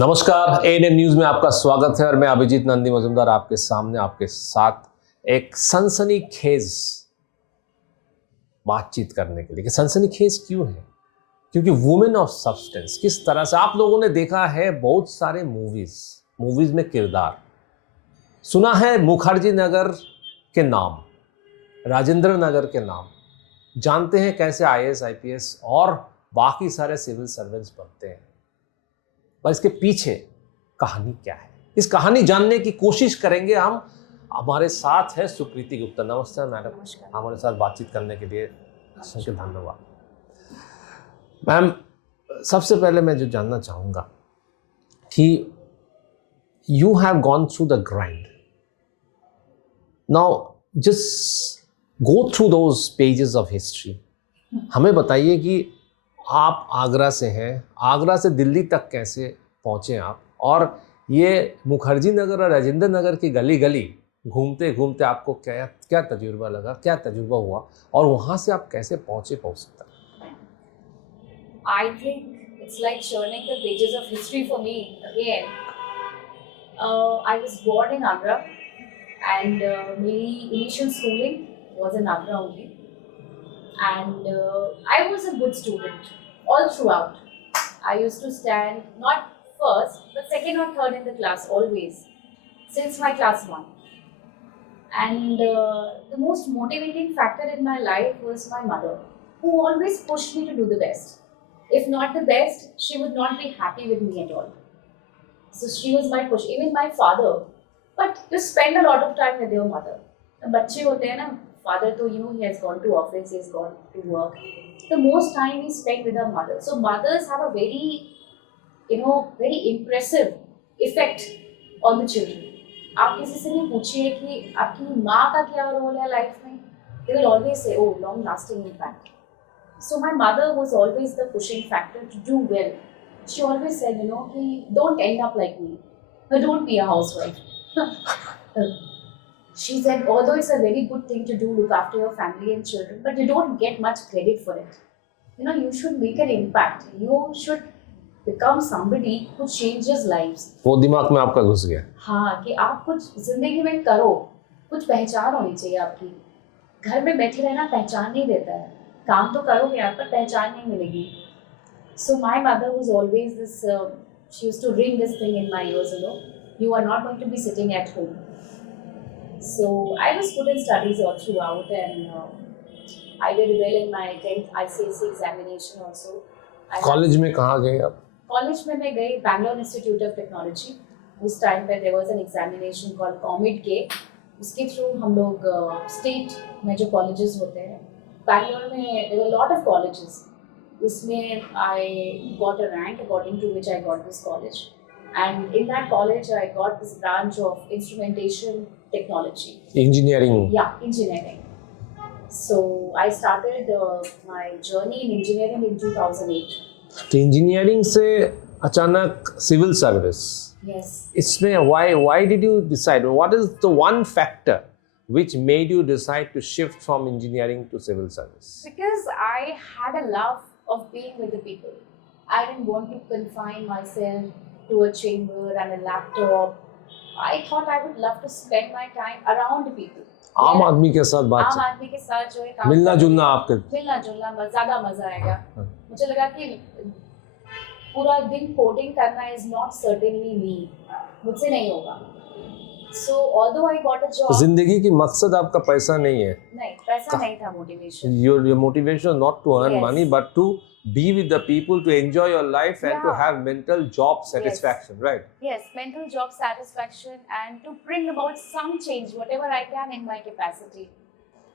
नमस्कार, ANM news में आपका स्वागत है और मैं अभिजीत नंदी मजुमदार आपके सामने आपके साथ एक सनसनीखेज बातचीत करने के लिए। कि सनसनीखेज क्यों है? क्योंकि वुमेन ऑफ सब्सटेंस किस तरह से आप लोगों ने देखा है बहुत सारे मूवीज में किरदार सुना है, मुखर्जी नगर के नाम, राजेंद्र नगर के नाम, जानते हैं कैसे आईएएस आईपीएस और बाकी सारे सिविल सर्वेंट्स बनते हैं, पर इसके पीछे कहानी क्या है, इस कहानी जानने की कोशिश करेंगे हम। हमारे साथ है सुकृति गुप्ता। नमस्ते मैडम, हमारे साथ बातचीत करने के लिए असंख्य धन्यवाद। मैम, सबसे पहले मैं जो जानना चाहूँगा कि you have gone through the grind, now just go through those pages of history. हमें बताइए कि आप आगरा से हैं, आगरा से दिल्ली तक कैसे पहुँचे आप, और ये मुखर्जी नगर और राजेंद्र नगर की गली गली घूमते घूमते आपको क्या क्या तजुर्बा लगा, क्या तजुर्बा हुआ, और वहाँ से आप कैसे पहुँच तक? I think it's like churning the pages of history for me again. I was born in Agra and my initial schooling was in Agra only. And I was a good student all throughout. I used to stand not first but second or third in the class always since my class 1. And the most motivating factor in my life was my mother, who always pushed me to do the best. If not the best, she would not be happy with me at all. So she was my push. Even my father, but you spend a lot of time with your mother. बच्चे होते हैं ना, father तो he has gone to office, he has gone to work. The most time we spend with our mother. So mothers have a very, very impressive effect on the children. आप किसी से नहीं पूछिए कि आपकी माँ का क्या रोल है लाइफ में, they will always say, oh, long lasting impact. So my mother was always the pushing factor to do well. She always said, कि don't end up like me, don't be a housewife. She said, although it's a very good thing to do, look after your family and children, but you don't get much credit for it. You should make an impact. You should become somebody who changes lives. वो दिमाग में आपका घुस गया? हाँ, कि आप कुछ जिंदगी में करो, कुछ पहचान होनी चाहिए आपकी। घर में बैठे रहना पहचान नहीं देता है, काम तो करोगे आप पर पहचान नहीं मिलेगी. So my mother was always this, she used to ring this thing in my ears, you are not going to be sitting at home. So I was good in studies all throughout, and I did well in my 10th ICSE examination also. College में कहाँ गए आप? College में मैं गई Bangalore Institute of Technology. उस time पे there was an examination called COMET के, उसके through हम लोग state में जो colleges होते हैं, Bangalore में there were a lot of colleges. उसमें I got a rank according to which I got this college. And in that college, I got this branch of instrumentation technology. Engineering. Yeah, engineering. So I started my journey in engineering in 2008. तो engineering से अचानक civil service. Yes. इसमें why did you decide? What is the one factor which made you decide to shift from engineering to civil service? Because I had a love of being with the people. I didn't want to confine myself to a chamber and a laptop. I thought I would love to spend my time around people. आम आदमी के साथ बात, आम आदमी के साथ जो है मिलना जुलना ज़्यादा मजा आएगा. मुझे लगा कि पूरा दिन कोडिंग करना is not certainly me. मुझसे नहीं होगा. So although I got a job. जिंदगी की मकसद आपका पैसा नहीं है. नहीं, पैसा नहीं था motivation. Your motivation not to earn money but to be with the people, to enjoy your life and to have mental job satisfaction, right? Yes, mental job satisfaction and to bring about some change, whatever I can in my capacity.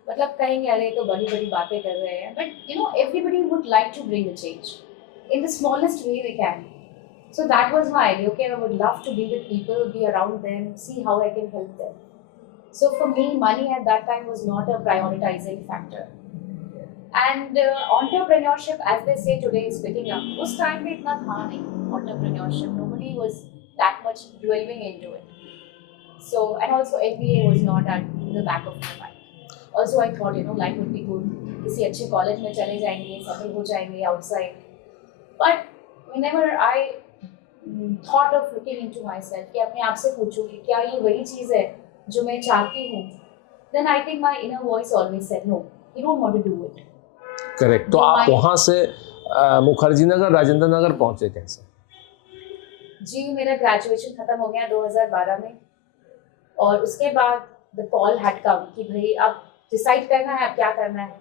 मतलब कहेंगे अरे तो बड़ी-बड़ी बातें कर रहे हैं, but everybody would like to bring a change in the smallest way they can. So that was my idea. Okay, I would love to be with people, be around them, see how I can help them. So for me, money at that time was not a prioritizing factor. And entrepreneurship, as they say today, is picking up. उस time में इतना था नहीं entrepreneurship. Nobody was that much delving into it. So, and also MBA was not at the back of my mind. Also, I thought, life would be good. किसी अच्छे college में चले जाएंगे, settle हो जाएंगे outside. But whenever I thought of looking into myself कि अपने आप से पूछूं कि क्या ये वही चीज़ है जो मैं चाहती हूँ, then I think my inner voice always said no, you don't want to do it. Correct. तो आप वहाँ से मुखर्जी नगर राजेंद्र नगर पहुँचे कैसे? जी मेरा ग्रेजुएशन खत्म हो गया 2012 में, और उसके बाद द कॉल हैड कम कि भाई अब डिसाइड करना है अब क्या करना है।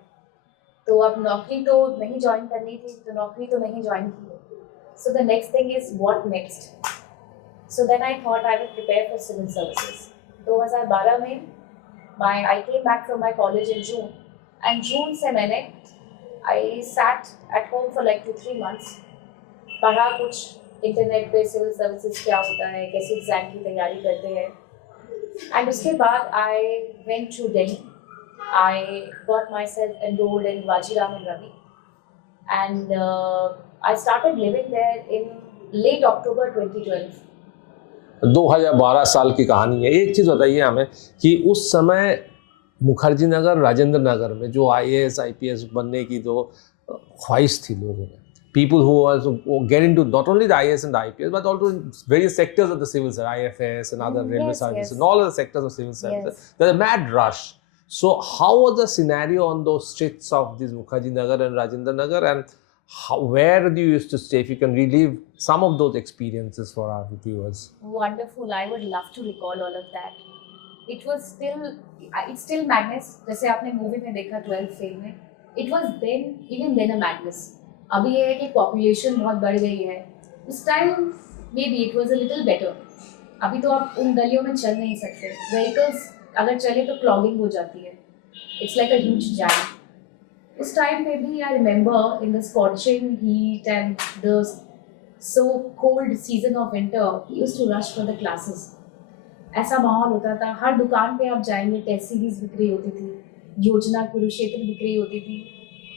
तो अब नौकरी तो नहीं ज्वाइन करनी थी, तो नौकरी तो नहीं ज्वाइन की। So the next thing is what next. So then I thought I would prepare for civil services. 2012 में I came back from my college in June, and June से मैंने I sat at home for like 2-3 months, पढ़ा कुछ internet पे civil services क्या होता है, कैसे एग्जाम की तैयारी करते हैं, एंड उसके बाद I went to Delhi. I got myself enrolled in Vajiram and Ravi, and I started living there in late October 2012. 2012 साल की कहानी है। एक चीज़ बताइए हमें कि उस समय मुखर्जी नगर राजेंद्र नगर में जो IAS IPS बनने की जो ख्वाहिश थी लोगों में, people who also get into not only the IAS and IPS but also in various sectors of the civil service, IFS and other railway services, and all other sectors of civil services, there's a mad rush. So how was the scenario on those streets of this Mukherjee Nagar and Rajendra Nagar, and where do you used to stay? If you can relive some of those experiences for our viewers. Wonderful. I would love to recall all of that. It's still madness. जैसे आपने movie में देखा 12th fail में, it was even then a madness. अभी ये है कि population बहुत बढ़ गई है। उस time maybe it was a little better. अभी तो आप उन गलियों में चल नहीं सकते, व्हीकल्स अगर चले तो क्लॉगिंग हो जाती है, it's like a huge jam. उस टाइम पे भी I remember in the scorching heat and the so cold season of winter, we used to rush for the classes. ऐसा माहौल होता था, हर दुकान पे आप जाएंगे टेस्ट सीरीज बिक रही होती थी, योजना कुरुक्षेत्र बिक रही होती थी,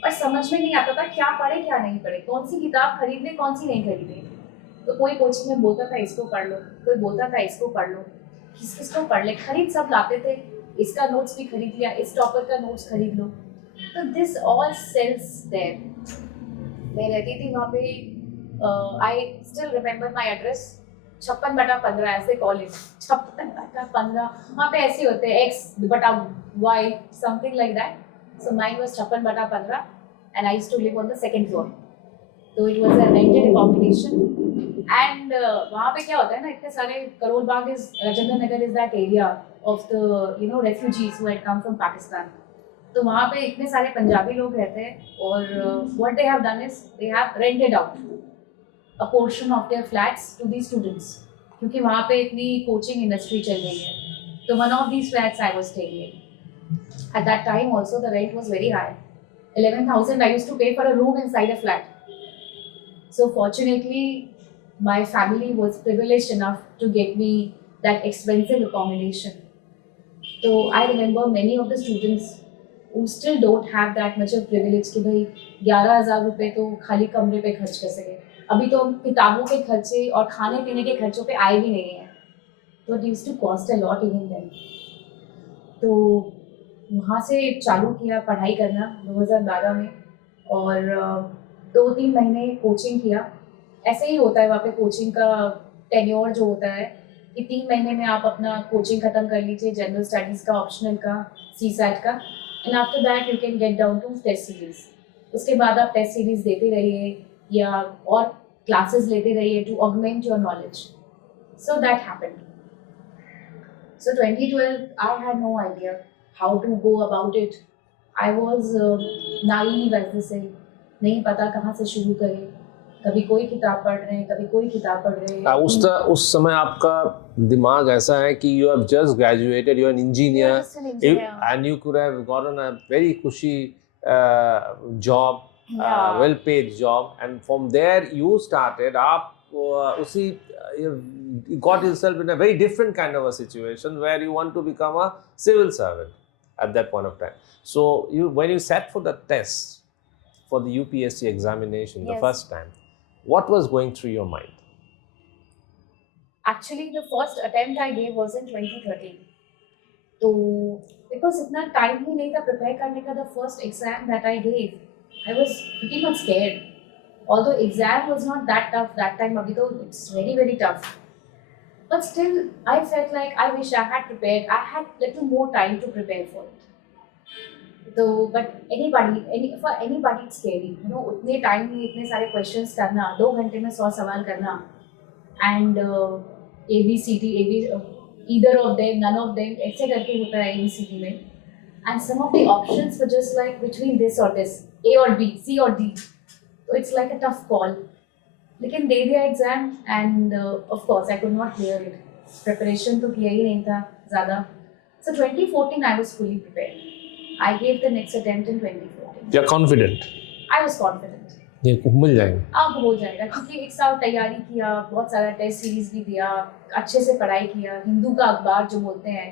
और समझ में नहीं आता था क्या पढ़े क्या नहीं पढ़े, कौन सी किताब खरीद ले कौन सी नहीं खरीदे। तो कोई कोचिंग में बोलता था इसको पढ़ लो, कोई बोलता था इसको पढ़ लो, किसको पढ़ ले, खरीद सब लाते थे, इसका नोट्स भी खरीद लिया, इस टॉपर का नोट्स खरीद लो। तो दिस ऑल सेल्स देयर। मैं रहती थी वहाँ पे, I still remember my address, 56/15 ऐसे कॉलेज 56/15, वहाँ पे ऐसे होते हैं X/Y something like that. So mine was 56/15 and I used to live on the second floor. तो it was a rented accommodation, and वहाँ पे क्या होता है ना, इतने सारे Karol Bagh is Rajendra Nagar is that area of the refugees who had come from Pakistan. तो वहाँ पे इतने सारे पंजाबी लोग रहते हैं, और what they have done is they have rented out a portion of their flats to the students, क्योंकि वहाँ पे इतनी कोचिंग इंडस्ट्री चल रही है। तो one of these flats I was staying in. At that time also the rent was very high, 11,000 I used to pay for a room inside a flat. So fortunately, my family was privileged enough to get me that expensive accommodation. So I remember many of the students who still don't have that much of privilege कि भाई 11,000 रुपये तो खाली कमरे पे खर्च कर सके। अभी तो हम किताबों के खर्चे और खाने पीने के खर्चों पे आए भी नहीं हैं। तो it used to cost a lot even then. तो वहाँ से चालू किया पढ़ाई करना 2012 में, और 2-3 महीने कोचिंग किया। ऐसे ही होता है वहाँ पे कोचिंग का टेन्योर जो होता है कि 3 महीने में आप अपना कोचिंग ख़त्म कर लीजिए, जनरल स्टडीज़ का, ऑप्शनल का, CSAT का, and after that you can get down to test series. उसके बाद आप टेस्ट सीरीज़ देते रहिए या और क्लासेस लेते रहिए to augment your knowledge. So that happened. So 2012 I had no idea how to go about it. I was naive as they say, नहीं पता कहाँ से शुरू करें, कभी कोई किताब पढ़ रहे हैं, कभी कोई किताब पढ़ रहे हैं। उस समय आपका दिमाग ऐसा है कि you have just graduated, you are an engineer, and you could have gotten a very cushy job, well paid job, and from there you started, आप उसी got yourself in a very different kind of a situation where you want to become a civil servant at that point of time. So when you sat for the test for the UPSC examination the first time, what was going through your mind? Actually, the first attempt I gave was in 2013. So, because इतना time ही नहीं था prepare करने का, the first exam that I gave, I was pretty much scared Although exam was not that tough that time, abhi to it's very very tough. But still, I felt like I wish I had prepared. I had little more time to prepare for it. So, but for anybody it's scary. You know, उतने time में इतने सारे questions करना, 2 घंटे में 100 सवाल करना, and either of them, none of them, ऐसे करके होता है ABCD में. And some of the options were just like between this or this, A or B, C or D. So it's like a tough call. लेकिन दे दिया exam and of course I could not clear it. Preparation तो किया ही नहीं था ज़्यादा. So 2014 I was fully prepared. I gave the next attempt in 2014. You're confident? I was confident. ये मिल जाएंगे. अब हो जाएगा क्योंकि एक साल तैयारी किया, बहुत सारा टेस्ट सीरीज भी दिया, अच्छे से पढ़ाई किया. हिंदू का अखबार जो बोलते हैं,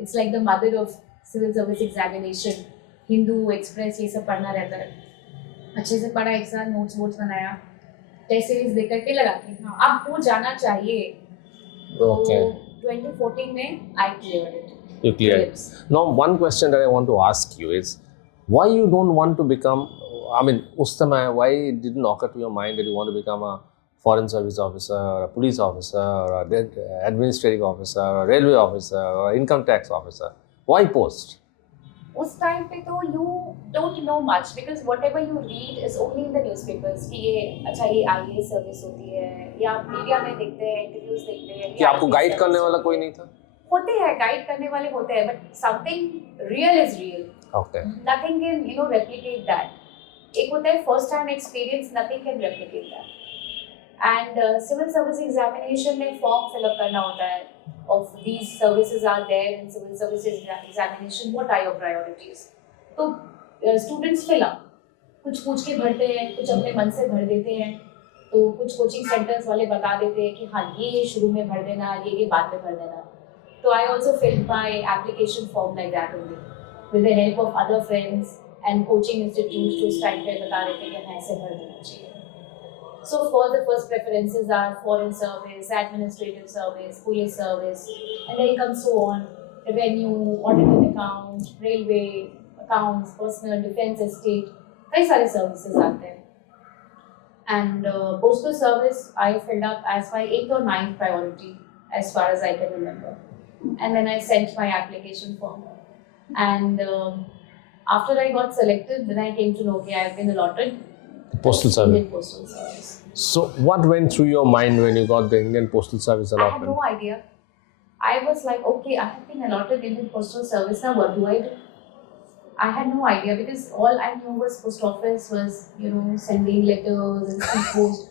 it's like the mother of civil service examination. Hindu express ये सब पढ़ना रहता है. अच्छे से पढ़ा, एक साल नोट्स बनाया, टेस्ट सीरीज देकर के लगा के हाँ अब हो जाना चाहिए. तो 2014 में I cleared it. You cleared it. Now one question that I want to ask you is why you don't want to become, I mean उस समय why it didn't occur to your mind that you want to become a foreign service officer or a police officer or a administrative officer or a railway officer or income tax officer? Why post? उस time पे तो you don't know much because whatever you read is only in the newspapers कि ये अच्छा ये IAS service होती है या मीडिया में देखते हैं, इंटरव्यूज देखते हैं. कि आपको गाइड करने वाला कोई नहीं था? होते हैं, गाइड करने वाले होते हैं, but something real is real. Okay. Nothing can replicate that. एक होता है first hand experience, nothing can replicate that. And civil service examination में form fill up करना होता है. Of these services are there in civil services examination, what are your priorities? तो students fill up, कुछ पूछ के भरते हैं, कुछ अपने मन से भर देते हैं. तो कुछ कोचिंग सेंटर्स वाले बता देते हैं कि हाँ ये शुरू में भर देना, ये बाद में भर देना. So I also filled my application form like that only, with the help of other friends and coaching institutes to उस time पे बता रहे थे कि हाँ ऐसे भर देना चाहिए. So of course the first preferences are foreign service, administrative service, police service, and then comes so on, revenue, audit and account, railway, accounts, personal, defense, estate, कई सारे services आते हैं. And postal service I filled up as my 8th or 9th priority as far as I can remember. And then I sent my application form. And after I got selected, then I came to know okay, I have been allotted Postal Service. Indian Postal Service. So what went through your mind when you got the Indian Postal Service allotment? I had no idea. I was like, okay, I have been allotted Indian Postal Service, now what do I do? I had no idea because all I knew was post office was, sending letters and speed post.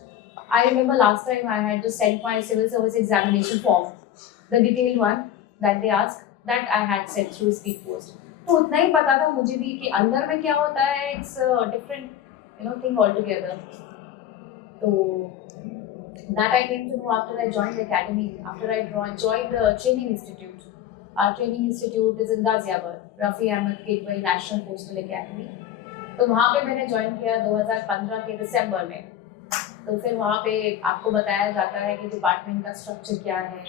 I remember last time I had to send my civil service examination form, the detailed one that they asked, that I had sent through speed post. तो उतना ही पता था मुझे भी कि अंदर में क्या होता है, it's a different thing altogether. So that I came to know after I joined the academy, after I joined the training institute. Our training institute is in Ghaziabad, Rafi Ahmed Gateway National Postal Academy. तो वहाँ पे मैंने join किया 2015 के दिसंबर में. तो फिर वहाँ पे आपको बताया जाता है कि डिपार्टमेंट का स्ट्रक्चर क्या है,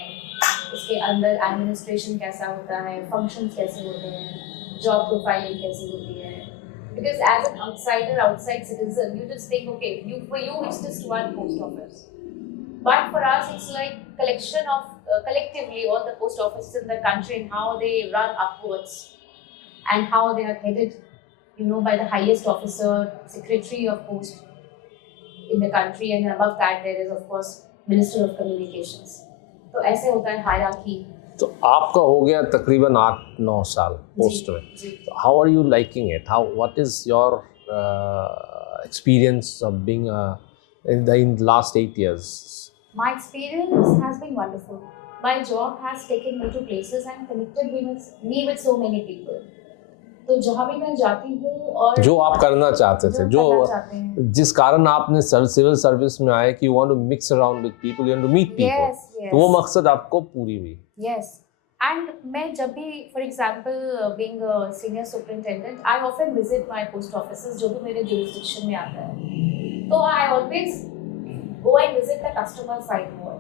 उसके अंदर एडमिनिस्ट्रेशन कैसा होता है, फंक्शंस कैसे होते हैं, जॉब प्रोफाइलिंग कैसी होती है. Because as an outside citizen, you just think, okay, for you it's just one post office. But for us, it's like collection of collectively all the post offices in the country and how they run upwards and how they are headed, by the highest officer, secretary of post in the country, and above that there is of course Minister of Communications. तो ऐसे होता है hierarchy. तो आपका हो गया तकरीबन 8-9 साल पोस्ट में. How are you liking it? What is your experience of being in the last 8 years? My experience has been wonderful. My job has taken me to places and connected me with so many people. तो जहाँ भी मैं जाती हूँ और जो आप करना चाहते थे, जिस कारण आपने सिविल सर्विस में आए कि you want to mix around with people, you want to meet people. Yes. तो वो मकसद आपको पूरी हुई. Yes. And मैं जब भी, for example, being a senior superintendent, I often visit my post offices जो भी मेरे jurisdiction में आता है. तो I always go and visit the customer side more.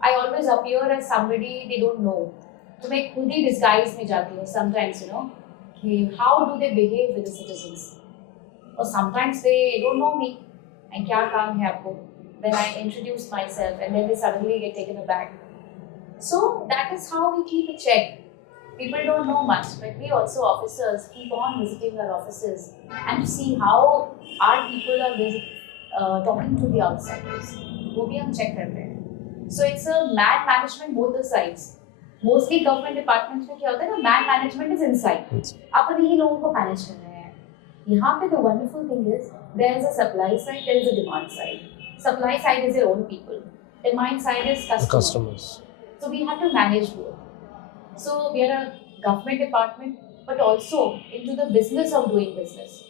I always appear as somebody they don't know. तो मैं खुद ही disguise में जाती हूँ sometimes, कि how do they behave with the citizens? Or sometimes they don't know me. and kya kaam hai aapko? Then I introduce myself, and then they suddenly get taken aback. So that is how we keep a check. People don't know much, but we also officers keep on visiting our offices and see how our people are talking to the outsiders. वो भी हम check करते हैं. So it's a man management both the sides. Mostly government departments में क्या होता है ना, man management is inside. अपन ही लोगों को manage कर रहे हैं. यहाँ पे the wonderful thing is there is a supply side, there is a demand side. Supply side is your own people. Demand side is customers. So we have to manage both. So we are a government department, but also into the business of doing business.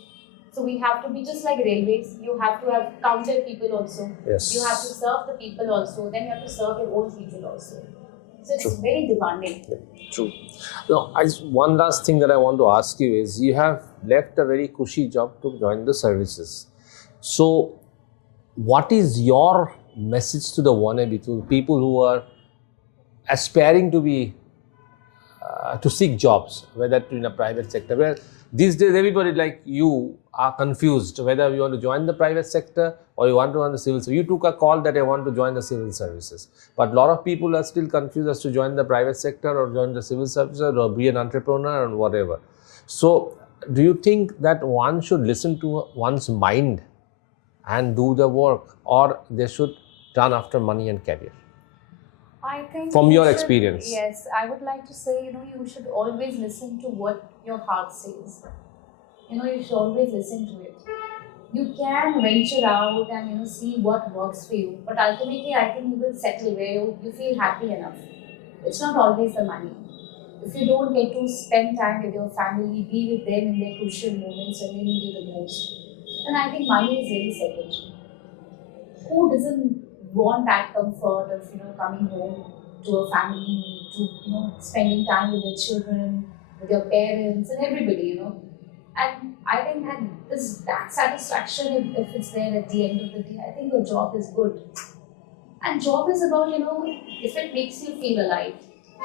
So we have to be just like railways. You have to have counter people also. Yes. You have to serve the people also. Then you have to serve your own people also. So it's very demanding. True. Now, one last thing that I want to ask you is, you have left a very cushy job to join the services. So, what is your message to the wannabe, to people who are aspiring to be to seek jobs, whether in a private sector? Where these days everybody like you are confused whether you want to join the private sector or you want to join the civil service. You took a call that I want to join the civil services, but a lot of people are still confused as to join the private sector or join the civil services or be an entrepreneur or whatever. So, do you think that one should listen to one's mind and do the work, or they should run after money and career? I think From you your should- experience. Yes, I would like to say, you should always listen to what your heart says. You should always listen to it. You can venture out and see what works for you, but ultimately I think you will settle where you feel happy enough. It's not always the money. If you don't get to spend time with your family, be with them in their crucial moments when they need you the most, then I think money is really secondary. Who doesn't want that comfort of coming home to a family, to spending time with your children, with your parents and everybody, and I think that satisfaction, if it's there at the end of the day, I think your job is good. And job is about if it makes you feel alive.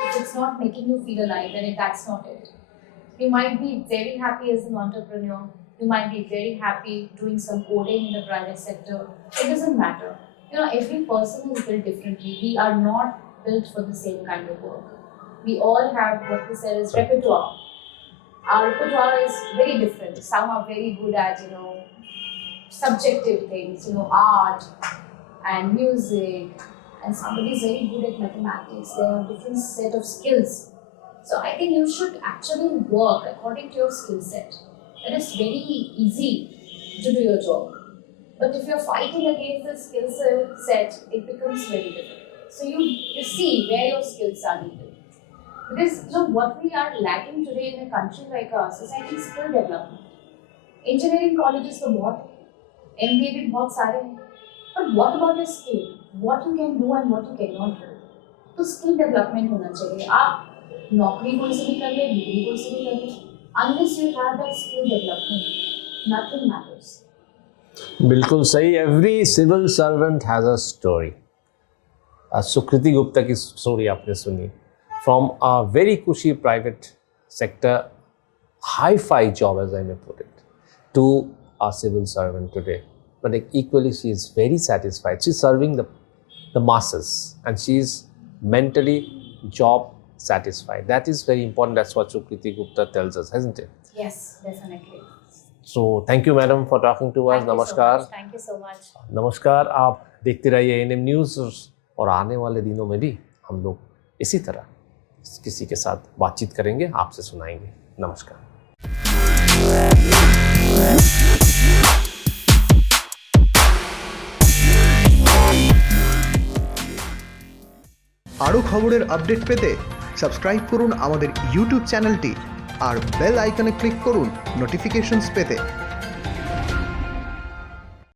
If it's not making you feel alive, then that's not it. You might be very happy as an entrepreneur, you might be very happy doing some coding in the private sector. It doesn't matter. Every person is built differently. We are not built for the same kind of work. We all have what we say is repertoire. Our repertoire is very different. Some are very good at, subjective things, art and music, and somebody is very good at mathematics. There are different set of skills. So I think you should actually work according to your skill set. It is very easy to do your job. But if you're fighting against the skill set, it becomes very difficult. So you see where your skills are needed. Because what we are lacking today in a country like ours is, I think, skill development. Engineering colleges तो बहुत, MBA भी बहुत सारे हैं. But what about your skill? What you can do and what you cannot do? तो skill development होना चाहिए. आप नौकरी कोई से भी कर ले, डिग्री कोई से भी कर ले. Unless you have that skill development, nothing matters. बिल्कुल सही. Every civil servant has a story. Sukriti Gupta की स्टोरी आपने सुनी. From a very cushy private sector hi-fi job, as I may put it, to a civil servant today. But equally, she is very satisfied. She's serving the masses, and she is mentally job satisfied. That is very important. That's what Sukriti Gupta tells us, hasn't it? Yes, definitely. So thank you, madam, for talking to us. Namaskar. Thank you so much. नमस्कार. आप देखते रहिए ANM news, और आने वाले दिनों में भी हम लोग इसी तरह किसी के साथ बातचीत करेंगे, आपसे सुनाएंगे. नमस्कार. আরও খবরের আপডেট পেতে সাবস্ক্রাইব করুন আমাদের ইউটিউব চ্যানেলটি আর বেল আইকনে ক্লিক করুন নোটিফিকেশনস পেতে.